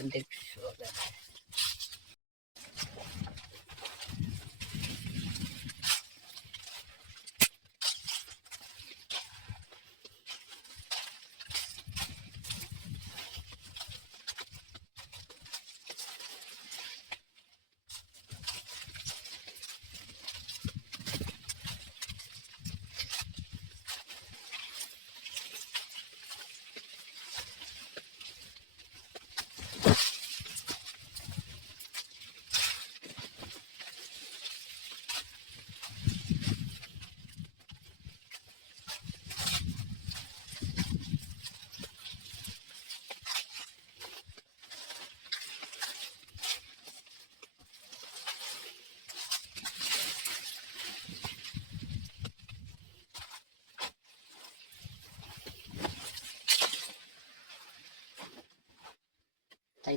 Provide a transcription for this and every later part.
હાર્દિક સ્વાગત.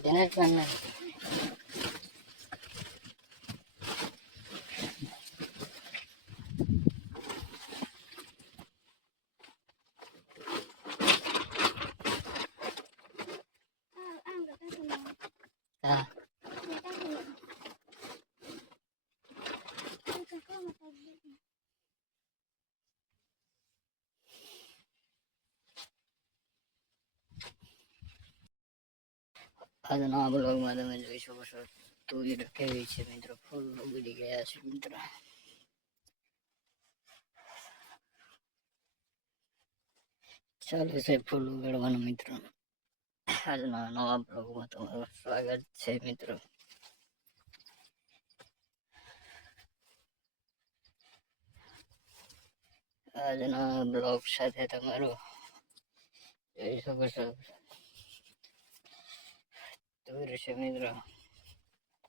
તેને કરને હા આજના બ્લોગમાં તમે જોઈ શકો છો તુવેર કેવી છે મિત્રો, ફૂલ ઉગડી ગયા છે મિત્રો. ચાલે છે ફૂલ ઉગાડવાનું મિત્રો. આજના નવા બ્લોગમાં તમારું સ્વાગત છે મિત્રો. આજના બ્લોગ સાથે તમારું જોઈ શકો છો તુવેર છે મિત્રો,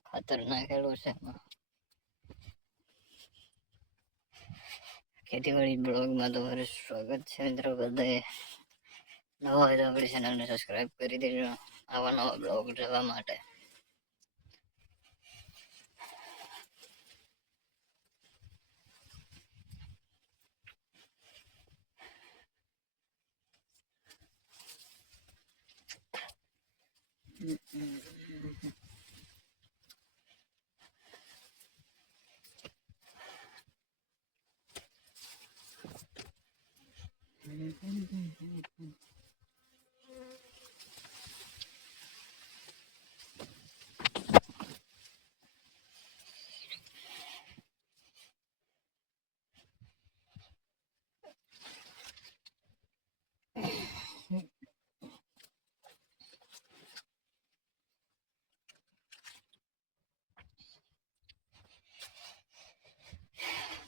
ખાતર નાખેલું છે એમાં. ખેતીવાડી બ્લોગમાં તમારું સ્વાગત છે મિત્રો. બધાએ નવા હોય તો આપણી ચેનલને સબસ્ક્રાઈબ કરી દેજો આવા નવા બ્લોગ જોવા માટે.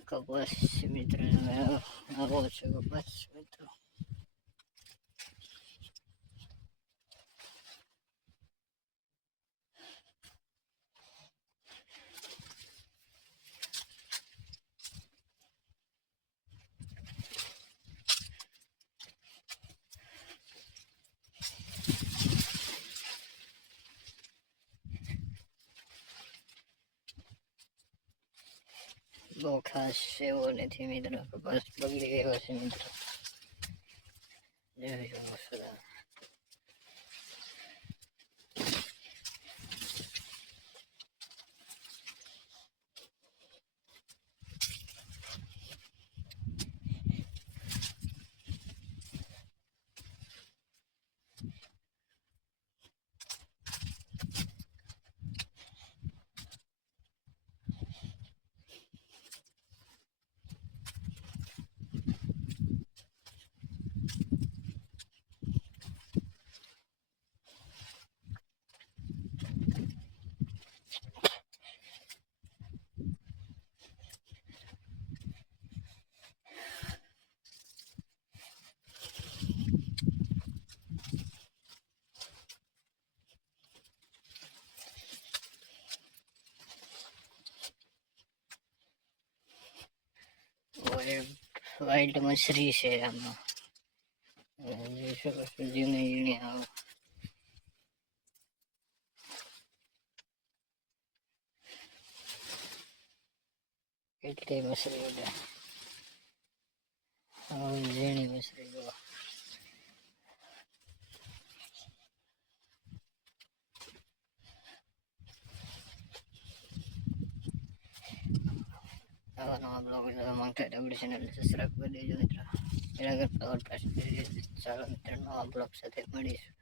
કપાસ મિત્ર આવો છે કપાસ મિત્રો. બહુ ખાસ એવો નથી મિત્રો, કપાસ બગડી ગયો છે મિત્રો. જોઈ શકો છો. વ્હાઈટ મછરી છે આમાં, જોઈ શકો છો ઝીણી ઝીણી આવો. કેટલી મછરી છે, ઝીણી મછરી જોવા. આવા નવા બ્લોગ જોવા માંગતા હોય તો આપણી ચેનલને સબસ્ક્રાઈબ કરી દેજો મિત્રો. એના કરતાં ઓલ પ્રેસ કરી દેજો. ચાલો મિત્રો, નવા બ્લોગ સાથે મળીશું.